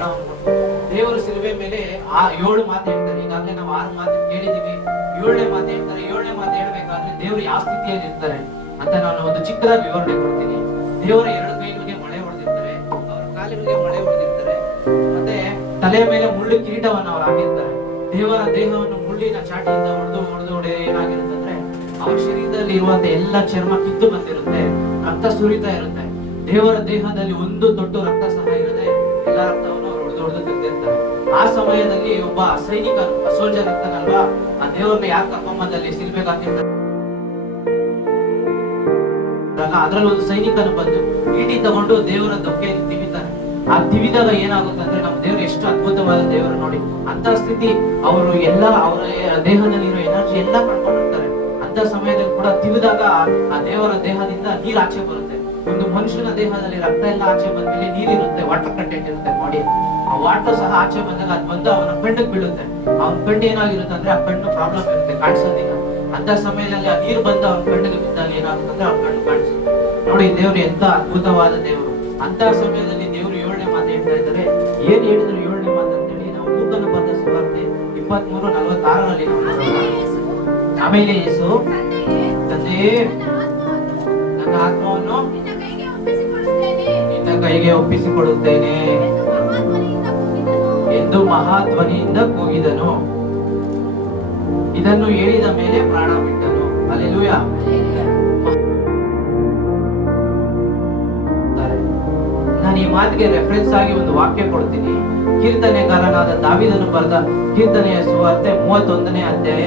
ಪ್ರಾಣವನ್ನು ಕೊಟ್ಟು ದೇವರು ಶಿಲುಬೆ ಮೇಲೆ ಆ 7 ಮಾತು ಹೇಳ್ತಾರೆ. ಈಗಾಗಲೇ ನಾವು 6 ಮಾತು ಕೇಳಿದೀವಿ, 7ನೇ ಮಾತು ಹೇಳ್ತಾರೆ. 7ನೇ ಮಾತು ಹೇಳ್ಬೇಕಾದ್ರೆ ದೇವರು ಯಾವ ಸ್ಥಿತಿಯಲ್ಲಿ ಇರ್ತಾರೆ ಅಂತ ನಾನು ಒಂದು ಚಿಕ್ಕದಾಗಿ ವಿವರಣೆ ಕೊಡ್ತೀನಿ. ದೇವರ 2 ಕೈಗಳಿಗೆ ಮಳೆ ಹೊಡೆದಿರ್ತಾರೆ, ಅವರ ಕಾಲಿಗಳಿಗೆ ಮಳೆ ಹೊಡೆದಿರ್ತಾರೆ, ಮತ್ತೆ ತಲೆಯ ಮೇಲೆ ಮುಳ್ಳು ಕಿರೀಟವನ್ನು ಅವ್ರು ಹಾಕಿರ್ತಾರೆ. ದೇವರ ದೇಹವನ್ನು ಮುಳ್ಳಿನ ಚಾಟಿಯಿಂದ ಹೊಡೆದು ಏನಾಗಿರುತ್ತಂದ್ರೆ ಅವರ ಶರೀರದಲ್ಲಿ ಇರುವಂತ ಎಲ್ಲ ಚರ್ಮ ಕಿತ್ತು ಬಂದಿರುತ್ತೆ, ರಕ್ತ ಸುರಿತಾ ಇರುತ್ತೆ. ದೇವರ ದೇಹದಲ್ಲಿ ಒಂದು ತೊಟ್ಟು ರಕ್ತ ಸಹ ಇರದೆ ಎಲ್ಲ ರಕ್ತವನ್ನು ಅವರು ಹೊಡೆದು ತೆಗೆದಿರ್ತಾರೆ. ಆ ಸಮಯದಲ್ಲಿ ಒಬ್ಬ ಸೈನಿಕ ಸೋಲ್ಜರ್ ಇರ್ತಾನಲ್ವಾ, ಆ ದೇವರನ್ನ ಯಾಕೆ ಕರ್ಕೊಂಬಂದಲ್ಲಿ ಸಿಲ್ಬೇಕ್ ಹಾಕಿರ್ತಾರೆ. ಅದ್ರಲ್ಲಿ ಒಂದು ಸೈನಿಕನು ಬಂದು ಈಟಿ ತಗೊಂಡು ದೇವರ ದೊಕ್ಕೆಯಲ್ಲಿ ತಿವಿತಾನೆ. ಆ ತಿವಿದಾಗ ಏನಾಗುತ್ತೆ ಅಂದ್ರೆ ನಮ್ಮ ದೇವರು ಎಷ್ಟು ಅದ್ಭುತವಾದ ದೇವರು ನೋಡಿ. ಅಂತ ಸ್ಥಿತಿ ಅವರು ಎಲ್ಲ ಅವರ ದೇಹದಲ್ಲಿರೋ ಎನರ್ಜಿ ಎಲ್ಲ ಕಳ್ಕೊಂಡಿರ್ತಾರೆ. ಅಂತ ಸಮಯದಲ್ಲಿ ಕೂಡ ತಿವಿದಾಗ ಆ ದೇವರ ದೇಹದಿಂದ ನೀರು ಆಚೆ ಬರುತ್ತೆ. ಒಂದು ಮನುಷ್ಯನ ದೇಹದಲ್ಲಿ ರಕ್ತ ಎಲ್ಲ ಆಚೆ ಬಂದ್ಮೇಲೆ ನೀರಿರುತ್ತೆ, ವಾಟರ್ ಕಂಟೆಂಟ್ ಇರುತ್ತೆ ಬಾಡಿ. ಆ ವಾಟರ್ ಸಹ ಆಚೆ ಬಂದಾಗ ಅದು ಬಂದು ಅವನ ಕಣ್ಣಿಗೆ ಬೀಳುತ್ತೆ. ಅವನ ಕಣ್ಣು ಏನಾಗಿರುತ್ತೆ ಅಂದ್ರೆ ಆ ಕಣ್ಣು ಪ್ರಾಬ್ಲಮ್ ಇರುತ್ತೆ, ಕಾಣಿಸೋದಿಲ್ಲ. ಅಂತ ಸಮಯದಲ್ಲಿ ಆ ನೀರು ಬಂದು ಅವನ ಕಣ್ಣಿಗೆ ಬಿದ್ದಾಗ ಏನಾಗುತ್ತೆ ಅಂದ್ರೆ ಅವ್ನ ಕಣ್ಣು ಕಾಣಿಸುತ್ತೆ. ನೋಡಿ ದೇವ್ರು ಎಂತ ಅದ್ಭುತವಾದ ದೇವರು. ಅಂತ ಸಮಯದಲ್ಲಿ ದೇವರು 7ನೇ ಮಾತು ಹೇಳ್ತಾ ಇದ್ದಾರೆ. ಏನ್ ಹೇಳಿದ್ರು 7ನೇ ಮಾತು ಅಂತ ಹೇಳಿ ನಾವು ಲೂಕನ ಬರೆದ ಸುವಾರ್ತೆ 23:46 ನಾವು ಆಮೇಲೆ ಯೇಸು ತಂದೆಯೇ ನನ್ನ ಆತ್ಮವನ್ನು ನಿನ್ನ ಕೈಗೆ ಒಪ್ಪಿಸಿಕೊಡುತ್ತೇನೆ ಎಂದು ಮಹಾಧ್ವನಿಯಿಂದ ಕೂಗಿದನು. ಇದನ್ನು ಹೇಳಿದ ಮೇಲೆ ಪ್ರಾಣ ಬಿಟ್ಟನು. ಹಲ್ಲೆಲೂಯಾ. ನಾನು ಈ ಮಾತಿಗೆ ರೆಫರೆನ್ಸ್ ಆಗಿ ಒಂದು ವಾಕ್ಯ ಕೊಡ್ತೀನಿ. ಕೀರ್ತನೆಗಾರನಾದ ದಾವೀದನು ಬರೆದ ಕೀರ್ತನೆಯ ಸುವಾರ್ತೆ 31ನೇ ಅಧ್ಯಾಯ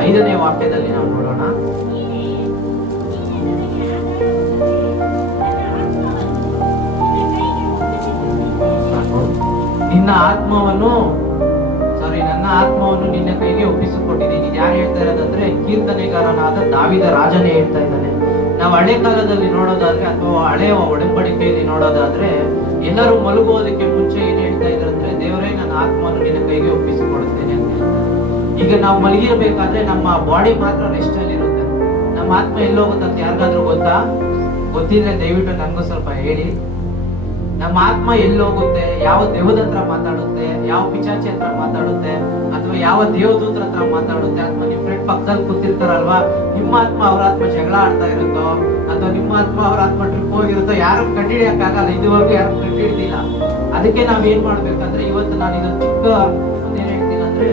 5ನೇ ವಾಕ್ಯದಲ್ಲಿ ನಾವು ನೋಡೋಣ. ನನ್ನ ಆತ್ಮವನ್ನು ನಿನ್ನ ಕೈಗೆ ಒಪ್ಪಿಸಿಕೊಟ್ಟಿದ್ದೀನಿ. ಯಾರು ಹೇಳ್ತಾ ಇರೋದಂದ್ರೆ ಕೀರ್ತನೆಗಾರನಾದ ದಾವೀದ ರಾಜನೇ ಹೇಳ್ತಾ ಇದ್ದಾನೆ. ನಾವು ಹಳೆ ಕಾಲದಲ್ಲಿ ನೋಡೋದಾದ್ರೆ ಅಥವಾ ಹಳೆಯ ಒಡಂಬಡಿಕೆಯಲ್ಲಿ ನೋಡೋದಾದ್ರೆ ಎಲ್ಲರೂ ಮಲಗುವುದಕ್ಕೆ ಮುಂಚೆ ಏನ್ ಹೇಳ್ತಾ ಇದ್ದಾರೆ ಅಂದ್ರೆ ದೇವರೇ ನನ್ನ ಆತ್ಮವನ್ನು ನಿನ್ನ ಕೈಗೆ ಒಪ್ಪಿಸಿಕೊಡುತ್ತೇನೆ ಅಂತ. ಈಗ ನಾವು ಮಲಗಿರ್ಬೇಕಾದ್ರೆ ನಮ್ಮ ಬಾಡಿ ಮಾತ್ರ ರೆಸ್ಟ್ ಅಲ್ಲಿ ಇರುತ್ತೆ, ನಮ್ಮ ಆತ್ಮ ಎಲ್ಲೋಗುತ್ತಂತ ಯಾರಿಗಾದ್ರೂ ಗೊತ್ತಾ? ಗೊತ್ತಿದ್ರೆ ದಯವಿಟ್ಟು ನನಗೂ ಸ್ವಲ್ಪ ಹೇಳಿ. ನಮ್ಮ ಆತ್ಮ ಎಲ್ಲೋಗುತ್ತೆ? ಯಾವ ದೇವದ ಹತ್ರ ಮಾತಾಡುತ್ತೆ, ಯಾವ ಪಿಚಾಚಿ ಹತ್ರ ಮಾತಾಡುತ್ತೆ, ಅಥವಾ ಯಾವ ದೇವದೂತರ ಹತ್ರ ಮಾತಾಡುತ್ತೆ, ಅಥವಾ ನಿಮ್ ಫ್ರೆಂಡ್ ಪಕ್ಕದಲ್ಲಿ ಕೂತಿರ್ತಾರಲ್ವಾ, ನಿಮ್ಮ ಆತ್ಮ ಅವ್ರ ಆತ್ಮ ಜಗಳ ಆಡ್ತಾ ಇರುತ್ತೋ, ಅಥವಾ ನಿಮ್ಮ ಆತ್ಮ ಅವ್ರ ಆತ್ಮ ಟ್ರಿಪ್ ಹೋಗಿರುತ್ತೋ, ಯಾರು ಕಂಡುಹಿಡಿಯಕ್ಕಾಗಲ್ಲ. ಇದುವರೆಗೂ ಯಾರು ಕಂಡುಹಿಡಿದಿಲ್ಲ. ಅದಕ್ಕೆ ನಾವ್ ಏನ್ ಮಾಡ್ಬೇಕಂದ್ರೆ ಇವತ್ತು ನಾನು ಇದೊಂದು ಚಿಕ್ಕ ಏನ್ ಹೇಳ್ತೀನಿ ಅಂದ್ರೆ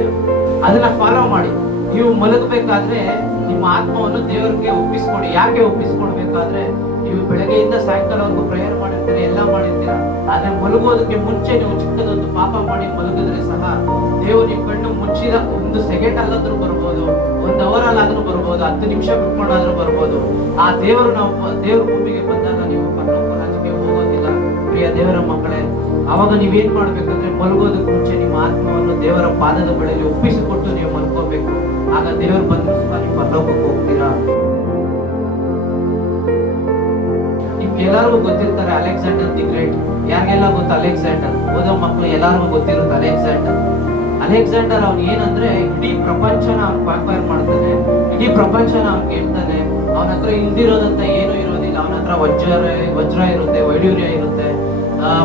ಅದನ್ನ ಫಾಲೋ ಮಾಡಿ. ನೀವು ಮಲಗಬೇಕಾದ್ರೆ ನಿಮ್ಮ ಆತ್ಮವನ್ನು ದೇವರಿಗೆ ಒಪ್ಪಿಸ್ಕೊಡಿ. ಯಾಕೆ ಒಪ್ಪಿಸ್ಕೊಡ್ಬೇಕಾದ್ರೆ ನೀವು ಬೆಳಗ್ಗೆಯಿಂದ ಸಾಯಂಕಾಲವರೆಗೂ ಪ್ರೇಯರ್ ಮಾಡಿರ್ತೀರಿ, ಎಲ್ಲ ಮಾಡಿರ್ತೀರ. ಆದ್ರೆ ಮಲಗೋದಕ್ಕೆ ಮುಂಚೆ ನೀವು ಚಿಕ್ಕದೊಂದು ಪಾಪ ಮಾಡಿ ಮಲಗಿದ್ರೆ ಸಹ ದೇವರು ನಿಮ್ ಕಣ್ಣು ಮುಚ್ಚಿದ 1 ಸೆಕೆಂಡ್ ಅಲ್ಲಾದ್ರೂ ಬರ್ಬೋದು, 1 ಅವರ್ ಅಲ್ಲಾದ್ರೂ ಬರ್ಬೋದು, 10 ನಿಮಿಷ ಬಿಟ್ಕೊಂಡಾದ್ರೂ ಬರ್ಬೋದು. ಆ ದೇವರು ದೇವ್ರ ಭೂಮಿಗೆ ಬಂದಾಗ ನೀವು ಪರಲೋಕ ರಾಜ್ಯಕ್ಕೆ ಹೋಗೋದಿಲ್ಲ ಪ್ರಿಯ ದೇವರ ಮಕ್ಕಳೇ. ಅವಾಗ ನೀವೇನ್ ಮಾಡ್ಬೇಕಂದ್ರೆ ಮಲಗೋದಕ್ಕೆ ಮುಂಚೆ ನಿಮ್ಮ ಆತ್ಮವನ್ನು ದೇವರ ಪಾದದ ಬಳಿಯಲ್ಲಿ ಒಪ್ಪಿಸಿಕೊಟ್ಟು ನೀವು ಮಲ್ಕೋಬೇಕು. ಆಗ ದೇವರು ಬಂದ್ರು ಸಹ ನೀವು ಪರಲೋಕಕ್ಕೆ ಹೋಗ್ತೀರಾ. ಎಲ್ಲರಿಗೂ ಗೊತ್ತಿರ್ತಾರೆ ಅಲೆಕ್ಸಾಂಡರ್ ದಿ ಗ್ರೇಟ್. ಯಾರಿಗೆಲ್ಲ ಗೊತ್ತು ಅಲೆಕ್ಸಾಂಡರ್? ಓದೋ ಮಕ್ಕಳು ಎಲ್ಲರಿಗೂ ಗೊತ್ತಿರುತ್ತೆ ಅಲೆಕ್ಸಾಂಡರ್ ಅವ್ನು ಏನಂದ್ರೆ ಇಡೀ ಪ್ರಪಂಚನ ಅವ್ನು ಕಾಂಕ್ವೈರ್ ಮಾಡ್ತಾನೆ, ಇಡೀ ಪ್ರಪಂಚನ ಅವ್ನು ಗೆಲ್ತಾನೆ. ಅವನ ಹತ್ರ ಇಲ್ದಿರೋದಂತ ಏನೂ ಇರೋದಿಲ್ಲ. ಅವನ ಹತ್ರ ವಜ್ರ ಇರುತ್ತೆ, ವೈಡೂರ್ಯ ಇರುತ್ತೆ,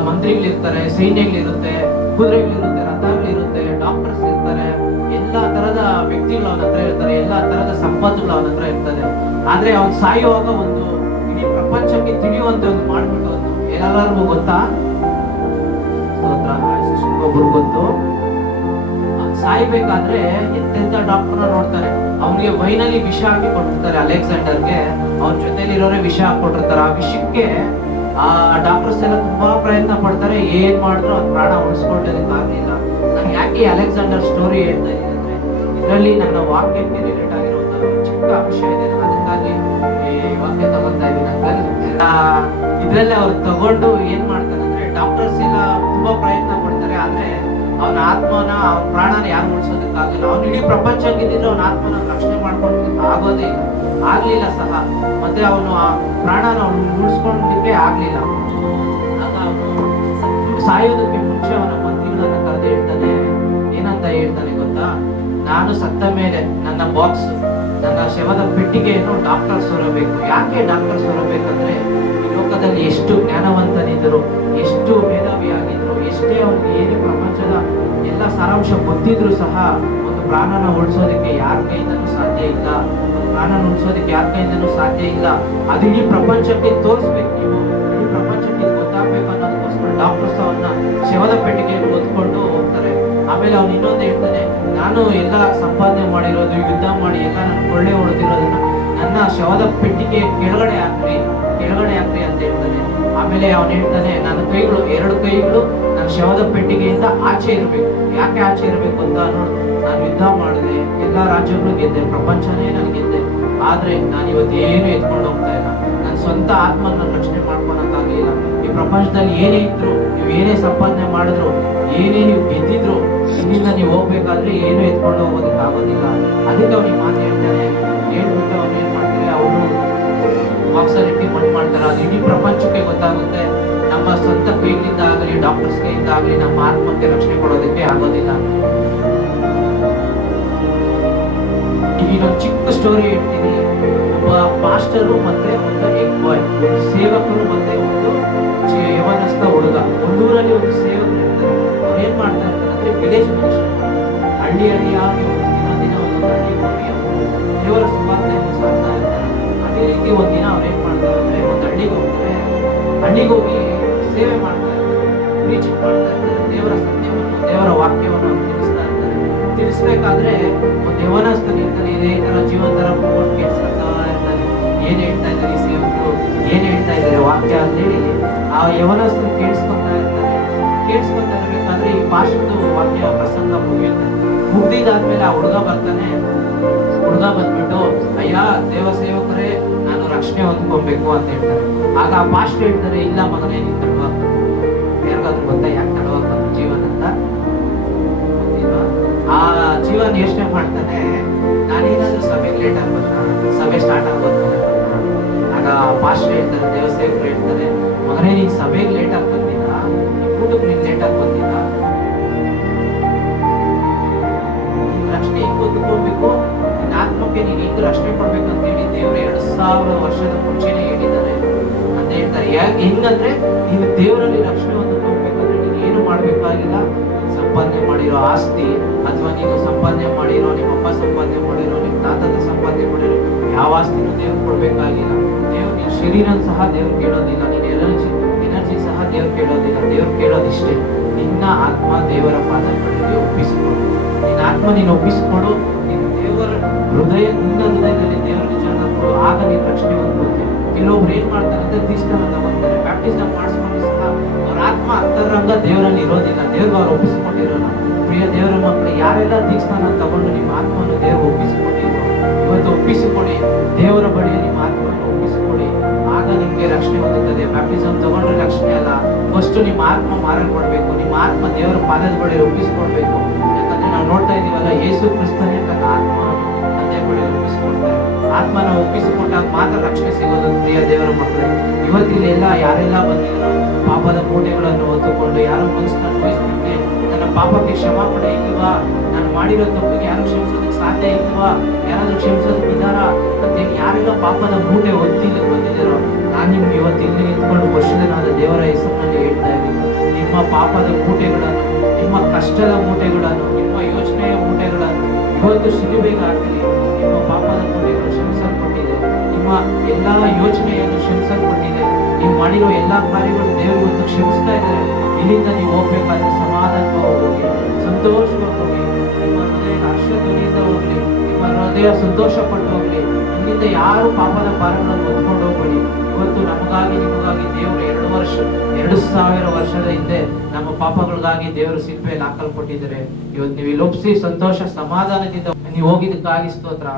ಮಂತ್ರಿಗಳಿರ್ತಾರೆ, ಸೈನ್ಯಗಳಿರುತ್ತೆ, ಕುದುರೆಗಳಿರುತ್ತೆ, ರಥಗಳಿರುತ್ತೆ, ಡಾಕ್ಟರ್ಸ್ ಇರ್ತಾರೆ, ಎಲ್ಲಾ ತರದ ವ್ಯಕ್ತಿಗಳು ಅವನ ಹತ್ರ ಇರ್ತಾರೆ, ಎಲ್ಲಾ ತರದ ಸಂಪತ್ತುಗಳು ಅವನ ಹತ್ರ ಇರ್ತದೆ. ಆದ್ರೆ ಅವ್ನು ಸಾಯುವಾಗ ಒಂದು ಇಡೀ ಪ್ರಪಂಚಕ್ಕೆ ತಿಳಿಯುವಂತ ಒಂದು ಮಾಡ್ಬಿಟ್ಟು ಒಂದು ಎಲ್ಲರಿಗೂ ಗೊತ್ತಾ? ಒಬ್ರು ಗೊತ್ತು. ಸಾಯ್ಬೇಕಾದ್ರೆ ಎಂತೆಂತ ಡಾಕ್ಟರ್ನ ನೋಡ್ತಾರೆ. ಅವನಿಗೆ ವೈನಲ್ಲಿ ವಿಷ ಹಾಕಿ ಕೊಟ್ಟಿರ್ತಾರೆ ಅಲೆಕ್ಸಾಂಡರ್ಗೆ. ಅವನ ಜೊತೆಲಿರೋರೇ ವಿಷ ಹಾಕೊಟ್ಟಿರ್ತಾರೆ. ಆ ವಿಷಕ್ಕೆ ಆ ಡಾಕ್ಟರ್ಸ್ ಎಲ್ಲ ತುಂಬಾ ಪ್ರಯತ್ನ ಪಡ್ತಾರೆ, ಏನ್ ಮಾಡಿದ್ರು ಅವ್ನ ಪ್ರಾಣ ಉಳಿಸ್ಕೊಳ್ಳೋದಕ್ಕೆ ಆಗ್ಲಿಲ್ಲ. ನಾನು ಯಾಕೆ ಅಲೆಕ್ಸಾಂಡರ್ ಸ್ಟೋರಿ ಹೇಳ್ತಾ ಇದ್ದೀನಿ ಅಂದ್ರೆ ಇದರಲ್ಲಿ ನನ್ನ ವಾಕ್ಯಕ್ಕೆ ರಿಲೇಟ್ ಆಗಿರುವಂತ ಚಿಕ್ಕ ಅಂಶ ಇದೆ. ಅದಕ್ಕಾಗಿ ಈ ವಾಕ್ಯ ತಗೊಳ್ತಾ ಇದ್ದೀನಿ. ಇದ್ರಲ್ಲಿ ಅವ್ರು ತಗೊಂಡು ಏನ್ ಮಾಡ್ತಾರೆ ಅಂದ್ರೆ ಡಾಕ್ಟರ್ಸ್ ಎಲ್ಲ ತುಂಬಾ ಪ್ರಯತ್ನ ಪಡ್ತಾರೆ, ಆದ್ರೆ ಅವನ ಆತ್ಮನ ಅವನ ಪ್ರಾಣನ ಯಾರು ಉಳಿಸೋದಕ್ಕಾಗಲಿಲ್ಲ. ಅವ್ನು ಇಡೀ ಪ್ರಪಂಚ ಗೆದ್ದಿದ್ರೆ ಅವನ ಆತ್ಮನ ರಕ್ಷಣೆ ಮಾಡ್ಕೊಳ್ಳೋದಕ್ಕೆ ಆಗೋದೇ ಇಲ್ಲ, ಆಗ್ಲಿಲ್ಲ ಸಹ. ಮತ್ತೆ ಅವನು ಆ ಪ್ರಾಣನ ಅವನು ಉಳಿಸ್ಕೊಳ್ಳೋದಕ್ಕೆ ಆಗ್ಲಿಲ್ಲ. ಆಗ ಅವನು ಸಾಯೋದಕ್ಕೆ ಮುಂಚೆ ಅವನ ಮಂತ್ರಿಗಳನ್ನ ಕರೆದು ಹೇಳ್ತಾನೆ. ಏನಂತ ಹೇಳ್ತಾನೆ ಗೊತ್ತಾ? ನಾನು ಸತ್ತ ಮೇಲೆ ನನ್ನ ಬಾಕ್ಸ್, ನನ್ನ ಶವದ ಪೆಟ್ಟಿಗೆಯನ್ನು ಡಾಕ್ಟರ್ಸ್ ಹೊರಬೇಕು. ಯಾಕೆ ಡಾಕ್ಟರ್ಸ್ ಹೊರಬೇಕಂದ್ರೆ ಈ ಲೋಕದಲ್ಲಿ ಎಷ್ಟು ಜ್ಞಾನವಂತನಿದ್ರು, ಎಷ್ಟು ಮೇಧಾವಿಯಾಗಿದ್ರು, ಎಷ್ಟು ಎಷ್ಟೇ ಅವನಿಗೆ ಏನೇ ಪ್ರಪಂಚದ ಎಲ್ಲ ಸಾರಾಂಶ ಗೊತ್ತಿದ್ರು ಸಹ ಒಂದು ಪ್ರಾಣನ ಉಳಿಸೋದಕ್ಕೆ ಯಾರ ಕೈಯಿಂದನೂ ಸಾಧ್ಯ ಇಲ್ಲ. ಒಂದು ಪ್ರಾಣನ ಉಳಿಸೋದಕ್ಕೆ ಯಾರ ಕೈಯಿಂದನೂ ಸಾಧ್ಯ ಇಲ್ಲ. ಅದು ಇಡೀ ಪ್ರಪಂಚಕ್ಕೆ ತೋರಿಸ್ಬೇಕು, ನೀವು ಇಡೀ ಪ್ರಪಂಚಕ್ಕೆ ಇದು ಗೊತ್ತಾಗ್ಬೇಕು ಅನ್ನೋದಕ್ಕೋಸ್ಕರ ಡಾಕ್ಟರ್ಸ್ ಅವನ್ನ ಶವದ ಪೆಟ್ಟಿಗೆಯನ್ನು ಹೊತ್ಕೊಂಡು ಹೋಗ್ತಾರೆ. ಆಮೇಲೆ ಅವ್ನು ಇನ್ನೊಂದು ಹೇಳ್ತಾನೆ, ನಾನು ಎಲ್ಲ ಸಂಪಾದನೆ ಮಾಡಿರೋದು, ಯುದ್ಧ ಮಾಡಿ ಎಲ್ಲ ನಾನು ಕೊಳ್ಳೆ ಹೊಡೆದಿರೋದನ್ನ ನನ್ನ ಶವದ ಪೆಟ್ಟಿಗೆ ಕೆಳಗಡೆ ಹಾಕ್ರಿ ಅಂತ ಹೇಳ್ತಾನೆ. ಆಮೇಲೆ ಅವನು ಹೇಳ್ತಾನೆ, ನನ್ನ ಕೈಗಳು, 2 ಕೈಗಳು ನನ್ನ ಶವದ ಪೆಟ್ಟಿಗೆಯಿಂದ ಆಚೆ ಇರಬೇಕು. ಯಾಕೆ ಆಚೆ ಇರಬೇಕು ಅಂತ ನೋಡು, ನಾನು ಯುದ್ಧ ಮಾಡಿದೆ, ಎಲ್ಲ ರಾಜ್ಯಗಳು ಗೆದ್ದೆ, ಪ್ರಪಂಚನೇ ನಾನು ಗೆದ್ದೆ, ಆದ್ರೆ ನಾನು ಇವತ್ತೇನು ಎತ್ಕೊಂಡು ಹೋಗ್ತಾ ಇಲ್ಲ. ನನ್ನ ಸ್ವಂತ ಆತ್ಮನ ರಕ್ಷಣೆ ಮಾಡ್ಕೊಳಕ್ಕಾಗಲಿಲ್ಲ. ಈ ಪ್ರಪಂಚದಲ್ಲಿ ಏನೇ ಇದ್ರು, ನೀವು ಏನೇ ಸಂಪಾದನೆ ಮಾಡಿದ್ರು, ಏನೇ ನೀವು ಗೆದ್ದಿದ್ರು, ಇಲ್ಲಿಂದ ನೀವು ಹೋಗ್ಬೇಕಾದ್ರೆ ಏನು ಎತ್ಕೊಂಡು ಹೋಗೋದಕ್ಕೆ ಆಗೋದಿಲ್ಲ. ಅದಕ್ಕೆ ಅವ್ನಿಗೆ ಮಾತು ಹೇಳ್ತಾನೆ. ಹೇಳ್ಬಿಟ್ಟು ಅವ್ನು ಏನ್ ಮಾಡ್ತಾರೆ, ಅವರು ಬಾಕ್ಸರ್ ಇಟ್ಟು ಮಣ್ಣು ಮಾಡ್ತಾರೆ. ಅದು ಇಡೀ ಪ್ರಪಂಚಕ್ಕೆ ಗೊತ್ತಾಗುತ್ತೆ. ನಮ್ಮ ಸ್ವಂತ ಕೈಯಿಂದ ಆಗಲಿ, ಡಾಕ್ಟರ್ಸ್ ಕೈಯಿಂದ ಆಗಲಿ ನಮ್ಮ ಆತ್ಮಕ್ಕೆ ರಕ್ಷಣೆ ಕೊಡೋದಕ್ಕೆ ಆಗೋದಿಲ್ಲ. ಇನ್ನೊಂದು ಚಿಕ್ಕ ಸ್ಟೋರಿ ಹೇಳ್ತೀನಿ. ಒಬ್ಬ ಪಾಸ್ಟರು ಮತ್ತೆ ಒಂದು ಎಗ್ ಬಾಯ್, ಒಂದು ಸೇವಕರು ಮತ್ತೆ ಒಂದು ಯವನಸ್ಥ ಹುಡುಗ, ಒಂದೂರಲ್ಲಿ ಒಂದು ಸೇವಕರು ಇರ್ತಾರೆ. ಅವ್ರು ಏನ್ ಮಾಡ್ತಾ ಇರ್ತಾರೆ ಅಂದ್ರೆ ವಿಲೇಜ್ ಮಿನಿಸ್ಟರ್, ಹಳ್ಳಿಯಾಗಿ ದಿನ ಒಂದೊಂದು ಹಳ್ಳಿಗೆ ಹೋಗಿ ಅವರು ದೇವರ ಸುವಾರ್ತೆಯನ್ನು ಸಾರ್ತಾ ಇರ್ತಾರೆ. ಅದೇ ರೀತಿ ಒಂದಿನ ಅವ್ರು ಏನ್ ಮಾಡ್ತಾರೆ ಅಂದ್ರೆ ಒಂದು ಹಳ್ಳಿಗೆ ಹೋಗಿ ಸೇವೆ ಮಾಡ್ತಾ ಇರ್ತಾರೆ, ಪ್ರೀಚಿಂಗ್ ಮಾಡ್ತಾ ಇರ್ತಾರೆ. ದೇವರ ಸತ್ಯವನ್ನು, ದೇವರ ವಾಕ್ಯವನ್ನು ತಿಳಿಸ್ತಾ ಇರ್ತಾರೆ. ತಿಳಿಸ್ಬೇಕಾದ್ರೆ ಒಂದು ಯವನಸ್ಥ ನಿಂತಲ್ಲಿ ಇದೇ ತರ ಜೀವನತರ ಕೂತ್ಕೊಂಡು ಕೇಳಿಸ್ಕೊಳ್ತಾ ಇರ್ತಾನೆ. ಏನ್ ಹೇಳ್ತಾ ಇದ್ದಾರೆ ಈ ಸೇವಕರು, ಏನ್ ಹೇಳ್ತಾ ಇದ್ದಾರೆ ವಾಕ್ಯ ಅಂತ ಹೇಳಿ ಆ ಯವನಸ್ಥರು ಕೇಳಿಸ್ಕೊತಾ ಇರ್ತಾರೆ. ಕೇಳಿಸ್ಕೊತಾ ಇರ್ಬೇಕಾದ್ರೆ ಈ ಪಾಸ್ಟರ್ದು ವಾಕ್ಯ ಪ್ರಸಂಗ ಮುಗಿಯುತ್ತೆ. ಮುಗ್ದಿದ್ದಾದ್ಮೇಲೆ ಆ ಹುಡುಗ ಬರ್ತಾನೆ. ಹುಡುಗ ಬಂದ್ಬಿಟ್ಟು, ಅಯ್ಯ ದೇವ ಸೇವಕರೇ, ನಾನು ರಕ್ಷಣೆ ಹೊಂದ್ಕೊಬೇಕು ಅಂತ ಹೇಳ್ತಾರೆ. ಆಗ ಆ ಪಾಸ್ಟರ್ ಹೇಳ್ತಾರೆ, ಇಲ್ಲ ಮಗನೇ, ನೀನ್ ತಡವಾಗ್ತದೆ. ಯಾರಿಗಾದ್ರೂ ಗೊತ್ತಾ ಯಾಕೆ ತಡವಾಗ್ತದೆ ಜೀವನ ಅಂತ? ಗೊತ್ತಿಲ್ವಾ? ಆ ಜೀವನ ಯೋಚನೆ ಮಾಡ್ತಾನೆ, ನಾನೇನಾದ್ರೂ ಸಭೆಗೆ ಲೇಟ್ ಆಗಿ ಬಂದ, ಸಭೆ ಸ್ಟಾರ್ಟ್ ಆಗೋದು. ಆಗ ಪಾಸ್ಟರ್ ಹೇಳ್ತಾರೆ, ದೇವ ಸೇವಕರು ಹೇಳ್ತಾರೆ, ಮಗನೇ ನೀನ್ ಸಭೆಗೆ ಲೇಟ್ ಆಗಿ ಬಂದಿಲ್ಲ, ಈ ಊಟಕ್ಕೆ ನೀನ್ ಲೇಟ್ ಆಗಿ ಬಂದಿಲ್ಲ, ರಕ್ಷಣೆ ಹೆಂಗ್ ಹೊಂದ್ಕೋಬೇಕು, ನಿನ್ನ ಆತ್ಮಕ್ಕೆ ನೀನು ಹೆಂಗ್ ರಕ್ಷಣೆ ಕೊಡ್ಬೇಕಂತ ಹೇಳಿ ದೇವರು 2000 ವರ್ಷದ ಮುಂಚೆನೆ ಹೇಳಿದ್ದಾರೆ ಅಂತ ಹೇಳ್ತಾರೆ. ಹೆಂಗಂದ್ರೆ ನೀವು ದೇವರಲ್ಲಿ ರಕ್ಷಣೆ ಹೊಂದ್ಕೋಬೇಕಂದ್ರೆ ನೀನು ಏನು ಮಾಡ್ಬೇಕಾಗಿಲ್ಲ. ಸಂಪಾದನೆ ಮಾಡಿರೋ ಆಸ್ತಿ, ಅಥವಾ ನೀವು ಸಂಪಾದನೆ ಮಾಡಿರೋ, ನಿಮ್ಮ ಅಪ್ಪ ಸಂಪಾದನೆ ಮಾಡಿರೋ, ನಿಮ್ಮ ತಾತದ ಸಂಪಾದನೆ ಮಾಡಿರೋ ಯಾವ ಆಸ್ತಿನೂ ದೇವ್ರು ಕೊಡ್ಬೇಕಾಗಿಲ್ಲ. ದೇವ್ರು ನಿನ್ನ ಶರೀರ ಸಹ ದೇವ್ರು ಕೇಳೋದಿಲ್ಲ, ನಿನ್ನ ಎನರ್ಜಿ ಸಹ ದೇವ್ರು ಕೇಳೋದಿಲ್ಲ. ದೇವ್ರು ಕೇಳೋದಿಷ್ಟೇ, ನಿನ್ನ ಆತ್ಮ ದೇವರ ಪಾದಗಳಲ್ಲಿ ಒಪ್ಪಿಸಿಕೊಡು. ನಿನ್ನ ಆತ್ಮ ನೀನು ಒಪ್ಪಿಸಿಕೊಡು, ನಿನ್ನ ದೇವರ ನಿನ್ನ ಹೃದಯದಲ್ಲಿ ದೇವರ ನಿಜಾನ ಕೊಡು, ಆಗ ನೀನು ರಕ್ಷಣೆ ಹೊಂದ್ಕೋತೀಯ. ಕೆಲವೊಬ್ರು ಏನ್ ಮಾಡ್ತಾರೆ ಅಂದ್ರೆ ದೀಕ್ಷಾನ ತಗೊಂತಾರೆ, ಬ್ಯಾಪ್ಟಿಸಮ್ ಮಾಡಿಸ್ಕೊಂಡು ಸಹ ಅವ್ರ ಆತ್ಮ ಅಂತರಂಗ ದೇವರಲ್ಲಿ ಇರೋದಿಲ್ಲ, ದೇವ್ರಿಗೆ ಅವ್ರು ಒಪ್ಪಿಸಿಕೊಂಡಿರೋಲ್ಲ. ಪ್ರಿಯ ದೇವರ ಮಕ್ಕಳು, ಯಾರೆಲ್ಲ ದೀಕ್ಷಾನ ತಗೊಂಡು ನಿಮ್ಮ ಆತ್ಮವನ್ನು ದೇವ್ರಿಗೆ ಒಪ್ಪಿಸಿಕೊಂಡಿರೋ, ಇವತ್ತು ಒಪ್ಪಿಸಿಕೊಡಿ. ದೇವರ ಬಳಿ ನಿಮ್ಮ ಆತ್ಮವನ್ನು ಒಪ್ಪಿಸಿಕೊಡಿ, ಆಗ ನಿಮ್ಗೆ ರಕ್ಷಣೆ ಹೊಂದುತ್ತದೆ. ಬ್ಯಾಪ್ಟಿಸಮ್ ತಗೊಂಡ್ರೆ ರಕ್ಷಣೆ ಅಲ್ಲ, ಫಸ್ಟ್ ನಿಮ್ಮ ಆತ್ಮ ಮಾರಲ್ಪಡ್ಬೇಕು, ನಿಮ್ಮ ಆತ್ಮ ದೇವರ ಪಾದದ ಬಳಿ ಒಪ್ಪಿಸಿಕೊಡ್ಬೇಕು. ಯಾಕಂದ್ರೆ ನಾವು ನೋಡ್ತಾ ಇದೀವಲ್ಲ, ಯೇಸು ಕ್ರಿಸ್ತನೇ ತನ್ನ ಆತ್ಮವನ್ನು ತಂದೆ ಬಳಿ ಒಪ್ಪಿಸಿಕೊಡ್ತಾರೆ. ಆತ್ಮನ ಒಪ್ಪಿಸಿಕೊಂಡಾಗ ಮಾತ್ರ ರಕ್ಷಣೆ ಸಿಗೋದು. ಪ್ರಿಯ ದೇವರ ಮಕ್ಕಳೇ, ಇವತ್ತಿಲ್ಲೆಲ್ಲ ಯಾರೆಲ್ಲ ಬಂದಿದ್ರು ಪಾಪದ ಮೂಟೆಗಳನ್ನು ಹೊತ್ತುಕೊಂಡು, ಯಾರೋ ಮನಸ್ಸನ್ನ ನೋಯಿಸ್ಬಿಟ್ಟೆ, ನನ್ನ ಪಾಪಕ್ಕೆ ಕ್ಷಮಾಪಣೆ ಇಲ್ವಾ, ನಾನು ಮಾಡಿರೋ ತಪ್ಪಿಗೆ ಯಾರು ಕ್ಷಮಿಸೋದಕ್ಕೆ ಸಾಧ್ಯ ಇಲ್ವಾ, ಯಾರಾದ್ರೂ ಕ್ಷಮಿಸೋದಕ್ಕೆ ಇದ್ದಾರಾ ಅಂತೇಳಿ ಯಾರೆಲ್ಲ ಪಾಪದ ಮೂಟೆ ಹೊತ್ತಿಲ್ಲ ಬಂದಿದ್ದಾರೋ, ನಾನು ನಿಮ್ಗೆ ಇವತ್ತು ಇಲ್ಲಿ ನಿಂತ್ಕೊಂಡು ವರ್ಷದನಾದ ದೇವರ ಹೆಸರಿನಲ್ಲಿ ಹೇಳ್ತಾ ಇದ್ದೀನಿ, ನಿಮ್ಮ ಪಾಪದ ಮೂಟೆಗಳನ್ನು, ನಿಮ್ಮ ಕಷ್ಟದ ಮೂಟೆಗಳನ್ನು, ನಿಮ್ಮ ಯೋಚನೆಯ ಮೂಟೆಗಳನ್ನು ಇವತ್ತು ಶಿಲುಬೆಗೆ ಹಾಕಲಿ. ನಿಮ್ಮ ಪಾಪದ ಮೂಟೆಗಳು ಕ್ಷಮಿಸಲ್ಪಟ್ಟಿದೆ, ನಿಮ್ಮ ಎಲ್ಲಾ ಯೋಚನೆಯನ್ನು ಕ್ಷಮಿಸಲ್ಪಟ್ಟಿದೆ, ನೀವು ಮಾಡಿರೋ ಎಲ್ಲಾ ಕಾರ್ಯಗಳು ದೇವರು ಇವತ್ತು ಕ್ಷಮಿಸ್ತಾ ಇದ್ದಾರೆ. ಇಲ್ಲಿಂದ ನೀವು ಹೋಗ್ಬೇಕಾದ್ರೆ ಸಮಾಧಾನವಾಗಿ ಹೋಗಿ, ಸಂತೋಷವಾಗಿ ಹೋಗಿ, ನಿಮ್ಮ ಹೃದಯ ಹರ್ಷಧ್ವನಿಯಿಂದ ಹೋಗ್ಲಿ, ನಿಮ್ಮ ಹೃದಯ ಸಂತೋಷ ಪಟ್ಟು ಹೋಗ್ಲಿ. ಇಲ್ಲಿಂದ ಯಾರು ಪಾಪದ ಭಾರಗಳನ್ನು ಹೊತ್ಕೊಂಡು ಹೋಗ್ಬೇಡಿ. ಇವತ್ತು ನಮಗಾಗಿ ನಿಮಗಾಗಿ ದೇವರು 2000 ವರ್ಷದ ಹಿಂದೆ ನಮ್ಮ ಪಾಪಗಳಿಗಾಗಿ ದೇವರು ಶಿಲ್ಪೆಯಲ್ಲಿ ಹಾಕಲ್ಪಟ್ಟಿದ್ದಾರೆ. ಇವತ್ತು ನೀವು ಲೊಪ್ಸಿ ಸಂತೋಷ ಸಮಾಧಾನದಿಂದ ನೀವು ಹೋಗಿದ್ದಕ್ಕಾಗಿ ಸ್ತೋತ್ರ.